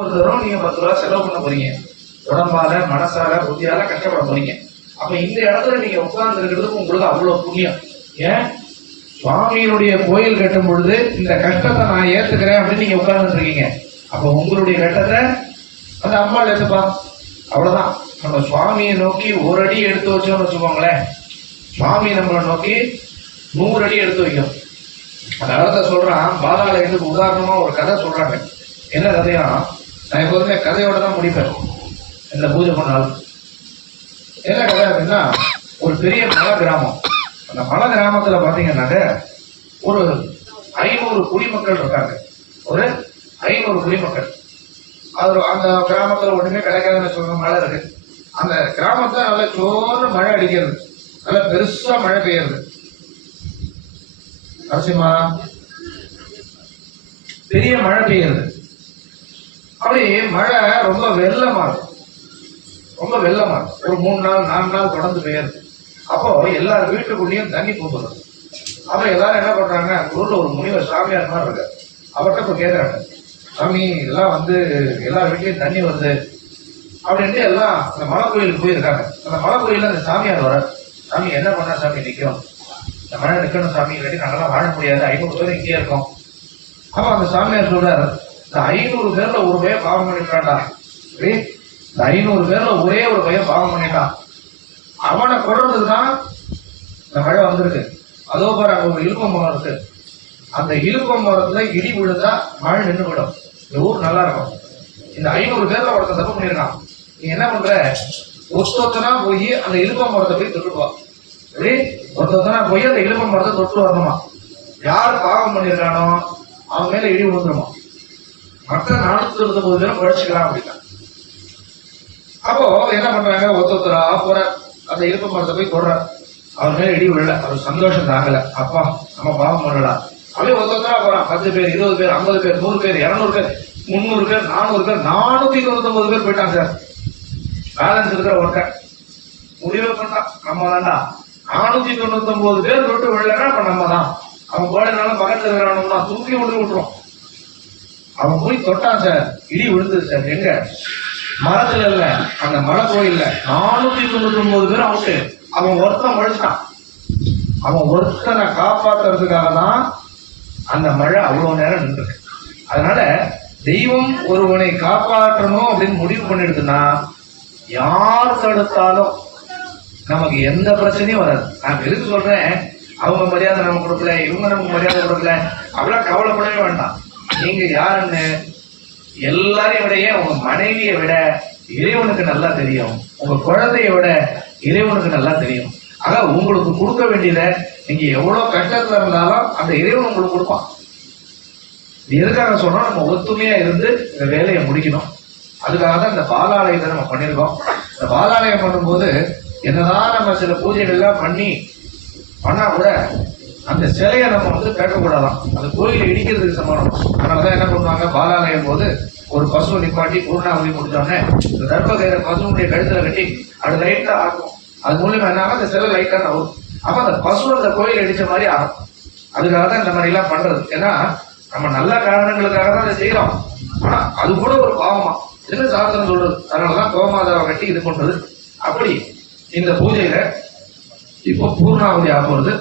ஒருத்தரும் நீங்க 10 ரூபா செலவு பண்ண போறீங்க. உடம்பால, மனசால, புத்தியால கஷ்டப்பட போறீங்க. அப்ப இந்த இடத்துல நீங்க உட்கார்ந்து இருக்கிறதுக்கு உங்களுக்கு அவ்வளவு புண்ணியம். ஏன்? சுவாமியினுடைய கோயில் கட்டும் பொழுது இந்த கஷ்டத்தை நான் ஏத்துக்கிறேன் அப்படின்னு நீங்க உட்கார்ந்து இருக்கீங்க. அப்ப உங்களுடைய கஷ்டத்தை அந்த அம்மாள் ஏத்துப்பா. அவ்வளவுதான். நம்ம சுவாமியை நோக்கி ஒரு அடி எடுத்து வச்சோம்னு வச்சுக்கோங்களேன், சுவாமி நம்மளை நோக்கி 100 அடி எடுத்து வைக்கும். அந்த இடத்த சொல்றான். பாலாலயத்துக்கு உதாரணமா ஒரு கதை சொல்றாங்க. என்ன கதையா? நான் எப்போதுமே கதையோட தான் முடிப்பேன் இந்த பூஜை பண்ணாலும். என்ன கதை அப்படின்னா, ஒரு பெரிய மலை கிராமம். அந்த மலை கிராமத்துல பாத்தீங்கன்னாக்க ஒரு 500 குடிமக்கள் இருக்காங்க. ஒரு 500 குடிமக்கள். அது அந்த கிராமத்துல ஒண்ணுமே கிடைக்காதுன்னு சொல்ற மழை இருக்கு. அந்த கிராமத்துல நல்ல சோறு மழை அடிக்கிறது, நல்ல பெருசா மழை பெய்யறது. நரசிம்மா, பெரிய மழை பெய்யறது. அப்படி மழை ரொம்ப வெள்ளமா இருக்கும். ரொம்ப வெள்ளமா இருக்கும். ஒரு 3 நாள் 4 நாள் தொடர்ந்து பெய்யறது. அப்போ எல்லாரும் வீட்டுக்குள்ளேயும் தண்ணி பூந்துடும். அப்ப எல்லாரும் என்ன பண்றாங்க, ஊர்ல ஒரு முனிவர் சாமியார் மாதிரி இருக்காரு. அவர்கிட்ட இப்ப கேட்கறாங்க, சாமி எல்லாம் எல்லார் வீட்லயும் தண்ணி வருது அப்படின்ட்டு எல்லாம் அந்த மலை கோயிலுக்கு போயிருக்காங்க. அந்த மலை கோயில அந்த சாமியார் வர, சாமி என்ன பண்ணா சாமி நிற்கும், இந்த மழை நிற்கணும் சாமி, இல்லாட்டி நாங்கெல்லாம் வாழ முடியாது, 500 பேர் இங்கேயே இருக்கோம். அப்ப அந்த சாமியார் சொல்றாரு, இந்த 500 பேர்ல ஒரு பையன் பாவம் பண்ணிட்டான்டா. இந்த 500 பேர்ல ஒரே ஒரு பையன் பாவம் பண்ணிட்டான். அவனை கொள்றதுதான் இந்த மழை வந்திருக்கு. அதோ பாரு, அங்க ஒரு இழுப்ப மரம் இருக்கு. அந்த இழுப்ப மரத்துல இடி விழுந்தா மழை நின்று விடும். இந்த ஊர் நல்லா இருக்கும். இந்த 500 பேர்ல ஒருத்தன் தப்பு பண்ணிருக்கான். நீ என்ன பண்ற, ஒருத்தனா போய் அந்த இழுப்ப மரத்தை போய் தொட்டுவா. ஒருத்தனா போய் அந்த இழுப்ப மரத்தை தொட்டு வரணுமா. யார் பாவம் பண்ணிருக்கானோ அவன் மேல இடி விழுந்துருமா. மற்ற 499 பேரும் குழைச்சிக்கலாம் அப்படின்னா. அப்போ என்ன பண்றாங்க, ஒருத்தரா போற அந்த இழுப்ப மரத்தை போய் தொடுற, அவர் மேல இடி விழல. அவர் சந்தோஷம் தாங்கல, அப்பா நம்ம பாவம் பண்ணலாம். அப்படியே ஒருத்தரா போறான். 10 பேர், 20 பேர், 50 பேர், 100 பேர், 200 பேர், 300 பேர், 400 பேர், 499 பேர் போயிட்டான் சார். பேலன்ஸ் இருக்கிற ஒருத்தன் முடிவு பண்ணான், நம்ம தான்டா. 499 பேர் தொட்டு விழலன்னா அப்ப நம்ம தான். அவன் போலனாலும் பக்கத்துல இருக்கிறவனா தூக்கி விட்டுருவோம். அவன் போய் தொட்டான் சார், இடி விழுந்தது சார். எங்க? மரத்துல இல்ல, அந்த மலை கோயில்ல. 499 பேர் அவுட்டு. அவன் ஒருத்தன் மழிச்சான். அவன் ஒருத்தனை காப்பாத்துறதுக்காக தான் அந்த மழை அவ்வளவு நேரம் நின்றுருக்கு. அதனால தெய்வம் ஒருவனை காப்பாற்றணும் அப்படின்னு முடிவு பண்ணிடுதுன்னா யார் தடுத்தாலும் நமக்கு எந்த பிரச்சனையும் வராது. நான் எதுக்கு சொல்றேன், அவங்க மரியாதை நமக்கு கொடுக்கல, இவங்க நமக்கு மரியாதை கொடுக்கல, அவ்வளவு கவலைப்படவே வேண்டாம். நீங்க யாருன்னு எல்லாரையும் விடையே உங்க மனைவியை விட இறைவனுக்கு நல்லா தெரியும். உங்க குழந்தைய விட இறைவனுக்கு நல்லா தெரியும். ஆக உங்களுக்கு கொடுக்க வேண்டியத நீங்க எவ்வளவு கஷ்டத்துல இருந்தாலும் அந்த இறைவன் உங்களுக்கு கொடுப்பான். இது எதுக்காக சொன்னா, நம்ம ஒத்துமையா இருந்து இந்த வேலையை முடிக்கணும். அதுக்காக தான் இந்த பாலாலயத்தை நம்ம பண்ணிருக்கோம். இந்த பாலாலயம் பண்ணும்போது என்னதான் நம்ம சில பூஜைகள்லாம் பண்ணா கூட அந்த சிலையை நம்ம கேட்கக்கூடாதான். அந்த கோயிலை இடிக்கிறதுக்கு சமானம். அதனாலதான் என்ன பண்ணுவாங்க, பாலாலயம் போது ஒரு பசு நிப்பாட்டி பூர்ணாவதி முடிச்சோடனே இந்த தர்ப்ப கயிறை பசுனுடைய கழுத்துல கட்டி அது லைட்டா ஆகும். அது மூலியமா என்ன ஆகும், அந்த சிலை லைட்டா ஆகும். அப்ப அந்த பசு அந்த கோயில் அடிச்ச மாதிரி ஆகும். அதுக்காக தான் இந்த மாதிரி எல்லாம் பண்றது. ஏன்னா நம்ம நல்ல காரணங்களுக்காக தான் அதை செய்யறோம். ஆனா அது கூட ஒரு பாவமா என்ன சாஸ்திரம் சொல்றது. அதனாலதான் கோமாதாவை கட்டி இது பண்றது. அப்படி இந்த பூஜையில இப்போ பூர்ணாவதி ஆகுறது.